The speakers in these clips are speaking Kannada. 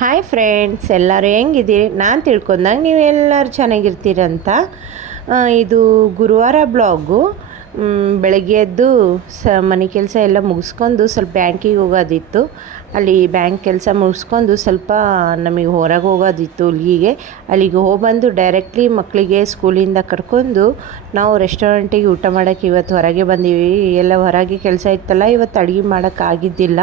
ಹಾಯ್ ಫ್ರೆಂಡ್ಸ್, ಎಲ್ಲರೂ ಹೆಂಗಿದ್ದೀರಿ? ನಾನು ತಿಳ್ಕೊಂಡಂಗೆ ನೀವೆಲ್ಲರೂ ಚೆನ್ನಾಗಿರ್ತೀರಂತ. ಇದು ಗುರುವಾರ ಬ್ಲಾಗು. ಬೆಳಗ್ಗೆ ಎದ್ದು ಮನೆ ಕೆಲಸ ಎಲ್ಲ ಮುಗಿಸ್ಕೊಂಡು ಸ್ವಲ್ಪ ಬ್ಯಾಂಕಿಗೆ ಹೋಗೋದಿತ್ತು. ಅಲ್ಲಿ ಬ್ಯಾಂಕ್ ಕೆಲಸ ಮುಗಿಸ್ಕೊಂಡು ಸ್ವಲ್ಪ ನಮಗೆ ಹೊರಗೆ ಹೋಗೋದಿತ್ತು ಅಲ್ಲಿಗೆ ಹೋಗ್ಬಂದು ಡೈರೆಕ್ಟ್ಲಿ ಮಕ್ಕಳಿಗೆ ಸ್ಕೂಲಿಂದ ಕರ್ಕೊಂಡು ನಾವು ರೆಸ್ಟೋರೆಂಟಿಗೆ ಊಟ ಮಾಡೋಕ್ಕೆ ಇವತ್ತು ಹೊರಗೆ ಬಂದೀವಿ. ಎಲ್ಲ ಹೊರಗೆ ಕೆಲಸ ಇತ್ತಲ್ಲ, ಇವತ್ತು ಅಡುಗೆ ಮಾಡೋಕ್ಕಾಗಿದ್ದಿಲ್ಲ.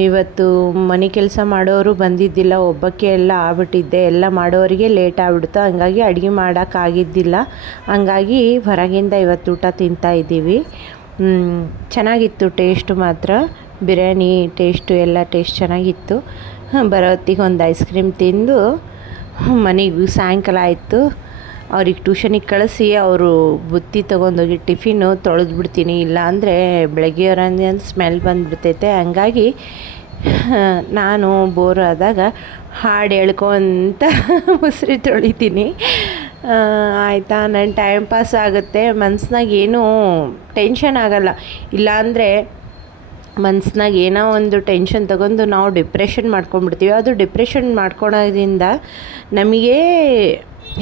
ಇವತ್ತು ಮನೆ ಕೆಲಸ ಮಾಡೋರು ಬಂದಿದ್ದಿಲ್ಲ, ಒಬ್ಬಕ್ಕೆ ಎಲ್ಲ ಆಗ್ಬಿಟ್ಟಿದ್ದೆ. ಎಲ್ಲ ಮಾಡೋರಿಗೆ ಲೇಟ್ ಆಗ್ಬಿಡ್ತು, ಹಂಗಾಗಿ ಅಡುಗೆ ಮಾಡೋಕ್ಕಾಗಿದ್ದಿಲ್ಲ. ಹಂಗಾಗಿ ಹೊರಗಿಂದ ಇವತ್ತು ಊಟ ತಿಂತಾಯಿದ್ದೀವಿ. ಚೆನ್ನಾಗಿತ್ತು ಟೇಸ್ಟು ಮಾತ್ರ. ಬಿರಿಯಾನಿ ಟೇಸ್ಟು ಎಲ್ಲ ಟೇಸ್ಟ್ ಚೆನ್ನಾಗಿತ್ತು. ಬರೋ ಹೊತ್ತಿಗೆ ಒಂದು ಐಸ್ ಕ್ರೀಮ್ ತಿಂದು ಮನೆಗೆ ಸಾಯಂಕಾಲ ಆಯಿತು. ಅವ್ರಿಗೆ ಟ್ಯೂಷನಿಗೆ ಕಳಿಸಿ ಅವರು ಬುತ್ತಿ ತೊಗೊಂಡೋಗಿ ಟಿಫಿನು ತೊಳೆದು ಬಿಡ್ತೀನಿ, ಇಲ್ಲ ಅಂದರೆ ಬೆಳಗ್ಗೆ ಸ್ಮೆಲ್ ಬಂದುಬಿಡ್ತೈತೆ. ಹಂಗಾಗಿ ನಾನು ಬೋರ್ ಆದಾಗ ಹಾಡು ಹೇಳ್ಕೊತ ಮುಸ್ರಿ ತೊಳಿತೀನಿ. ಆಯಿತಾ, ನನ್ನ ಟೈಮ್ ಪಾಸ್ ಆಗುತ್ತೆ. ಮನ್ಸಿನಾಗ ಏನೂ ಟೆನ್ಷನ್ ಆಗೋಲ್ಲ. ಇಲ್ಲಾಂದರೆ ಮನ್ಸಿನಾಗ ಏನೋ ಒಂದು ಟೆನ್ಷನ್ ತಗೊಂಡು ನಾವು ಡಿಪ್ರೆಷನ್ ಮಾಡ್ಕೊಂಡ್ಬಿಡ್ತೀವಿ. ಅದು ಡಿಪ್ರೆಷನ್ ಮಾಡ್ಕೊಳೋದ್ರಿಂದ ನಮಗೆ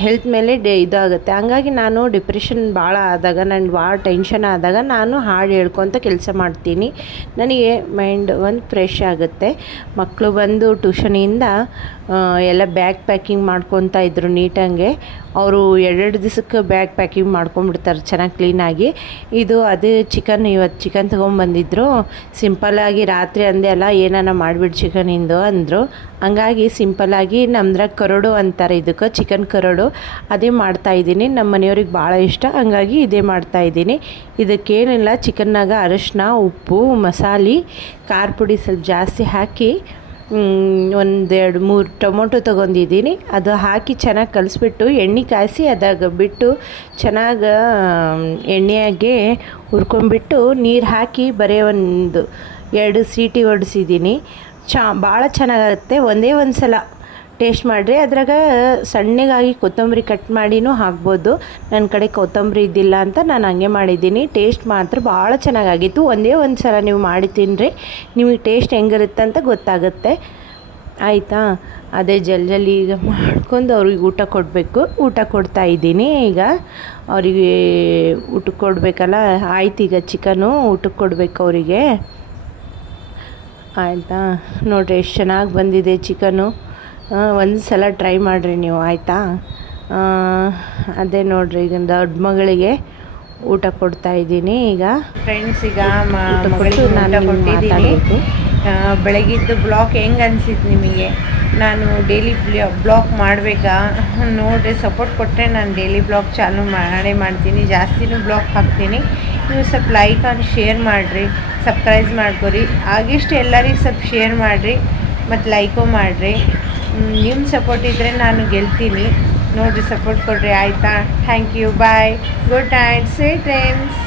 ಹೆಲ್ತ್ ಮೇಲೆ ಇದಾಗುತ್ತೆ. ಹಂಗಾಗಿ ನಾನು ಡಿಪ್ರೆಷನ್ ಭಾಳ ಆದಾಗ, ನನಗೆ ಭಾಳ ಟೆನ್ಷನ್ ಆದಾಗ ನಾನು ಹಾಡು ಹೇಳ್ಕೊತ ಕೆಲಸ ಮಾಡ್ತೀನಿ. ನನಗೆ ಮೈಂಡ್ ಒಂದು ಫ್ರೆಶ್ ಆಗುತ್ತೆ. ಮಕ್ಕಳು ಬಂದು ಟ್ಯೂಷನಿಂದ ಎಲ್ಲ ಬ್ಯಾಗ್ ಪ್ಯಾಕಿಂಗ್ ಮಾಡ್ಕೊತಾ ಇದ್ರು ನೀಟಾಗೆ. ಅವರು 2 ದಿವಸಕ್ಕೆ ಬ್ಯಾಗ್ ಪ್ಯಾಕಿಂಗ್ ಮಾಡ್ಕೊಂಡ್ಬಿಡ್ತಾರೆ ಚೆನ್ನಾಗಿ ಕ್ಲೀನಾಗಿ. ಅದು ಇವತ್ತು ಚಿಕನ್ ತೊಗೊಂಬಂದಿದ್ರು. ಸಿಂಪಲ್ಲಾಗಿ ರಾತ್ರಿ ಅಂದೆ ಅಲ್ಲ, ಏನಾನ ಮಾಡಿಬಿಟ್ಟು ಚಿಕನಿಂದು ಅಂದರು. ಹಂಗಾಗಿ ಸಿಂಪಲ್ಲಾಗಿ ನಮ್ದ್ರಾಗ ಕರೋಡು ಅಂತಾರೆ ಇದಕ್ಕೆ, ಚಿಕನ್ ಕರೋಡು. ಅದೇ ಮಾಡ್ತಾಯಿದ್ದೀನಿ. ನಮ್ಮ ಮನೆಯವ್ರಿಗೆ ಭಾಳ ಇಷ್ಟ, ಹಂಗಾಗಿ ಇದೇ ಮಾಡ್ತಾಯಿದ್ದೀನಿ. ಇದಕ್ಕೇನಿಲ್ಲ, ಚಿಕನ್ನಾಗ ಅರಿಶಿನ, ಉಪ್ಪು, ಮಸಾಲೆ, ಖಾರ ಪುಡಿ ಸ್ವಲ್ಪ ಜಾಸ್ತಿ ಹಾಕಿ 1-2-3 ಟೊಮೊಟೊ ತೊಗೊಂಡಿದ್ದೀನಿ. ಅದು ಹಾಕಿ ಚೆನ್ನಾಗಿ ಕಲಿಸ್ಬಿಟ್ಟು ಎಣ್ಣೆ ಕಾಯಿಸಿ ಅದಾಗ ಬಿಟ್ಟು ಚೆನ್ನಾಗಿ ಎಣ್ಣೆಯಾಗೆ ಹುರ್ಕೊಂಡ್ಬಿಟ್ಟು ನೀರು ಹಾಕಿ ಬರೀ 1-2 ಸೀಟಿ ಹೊಡೆಸಿದ್ದೀನಿ. ಭಾಳ ಚೆನ್ನಾಗಾಗುತ್ತೆ. ಒಂದೇ ಒಂದು ಸಲ ಟೇಸ್ಟ್ ಮಾಡಿರಿ. ಅದ್ರಾಗ ಸಣ್ಣಗಾಗಿ ಕೊತ್ತಂಬರಿ ಕಟ್ ಮಾಡಿನೂ ಹಾಕ್ಬೋದು. ನನ್ನ ಕಡೆ ಕೊತ್ತಂಬರಿ ಇದ್ದಿಲ್ಲ ಅಂತ ನಾನು ಹಂಗೆ ಮಾಡಿದ್ದೀನಿ. ಟೇಸ್ಟ್ ಮಾತ್ರ ಭಾಳ ಚೆನ್ನಾಗಾಗಿತ್ತು. ಒಂದೇ ಒಂದು ಸಲ ನೀವು ಮಾಡಿ ತಿನ್ನಿರಿ, ನಿಮಗೆ ಟೇಸ್ಟ್ ಹೆಂಗಿರುತ್ತೆ ಅಂತ ಗೊತ್ತಾಗುತ್ತೆ. ಆಯಿತಾ, ಅದೇ ಜಲ್ದಿ ಈಗ ಮಾಡ್ಕೊಂಡು ಅವ್ರಿಗೆ ಊಟ ಕೊಡಬೇಕು. ಊಟ ಕೊಡ್ತಾಯಿದ್ದೀನಿ. ಈಗ ಅವರಿಗೆ ಊಟಕ್ಕೆ ಕೊಡಬೇಕಲ್ಲ, ಆಯ್ತು. ಈಗ ಚಿಕನು ಊಟಕ್ಕೆ ಕೊಡಬೇಕು ಅವರಿಗೆ. ಆಯಿತಾ, ನೋಡಿರಿ ಎಷ್ಟು ಚೆನ್ನಾಗಿ ಬಂದಿದೆ ಚಿಕನು. ಒಂದು ಸಲ ಟ್ರೈ ಮಾಡಿರಿ ನೀವು, ಆಯಿತಾ. ಅದೇ ನೋಡಿರಿ, ಈಗ ದೊಡ್ಡ ಮಗಳಿಗೆ ಊಟ ಕೊಡ್ತಾಯಿದ್ದೀನಿ. ಈಗ ಫ್ರೆಂಡ್ಸ್, ಈಗ ಮಗಳಿಗೆ ನಾನು ಕೊಟ್ಟಿದ್ದೀನಿ. ಬೆಳಗಿದ್ದು ಬ್ಲಾಗ್ ಹೆಂಗೆ ಅನಿಸಿತ್ತು ನಿಮಗೆ? ನಾನು ಡೈಲಿ ಬ್ಲಾಗ್ ಮಾಡಬೇಕಾ? ನೋಡಿರಿ, ಸಪೋರ್ಟ್ ಕೊಟ್ಟರೆ ನಾನು ಡೈಲಿ ಬ್ಲಾಗ್ ಚಾಲು ಮಾಡ್ತೀನಿ. ಜಾಸ್ತಿನೂ ಬ್ಲಾಗ್ ಹಾಕ್ತೀನಿ. ನೀವು ಸ್ವಲ್ಪ ಲೈಕ್ ಆ್ಯಂಡ್ ಶೇರ್ ಮಾಡಿರಿ, ಸಬ್ಸ್ಕ್ರೈಬ್ ಮಾಡ್ಕೊರಿ. ಆಗಿಷ್ಟು ಎಲ್ಲರಿಗೆ ಸ್ವಲ್ಪ ಶೇರ್ ಮಾಡಿರಿ ಮತ್ತು ಲೈಕು ಮಾಡಿರಿ. ನಿಮ್ಮ ಸಪೋರ್ಟ್ ಇದ್ದರೆ ನಾನು ಗೆಲ್ತೀನಿ. ನೋಡಿರಿ, ಸಪೋರ್ಟ್ ಕೊಡಿರಿ, ಆಯಿತಾ. Thank you, bye, good night, sweet dreams.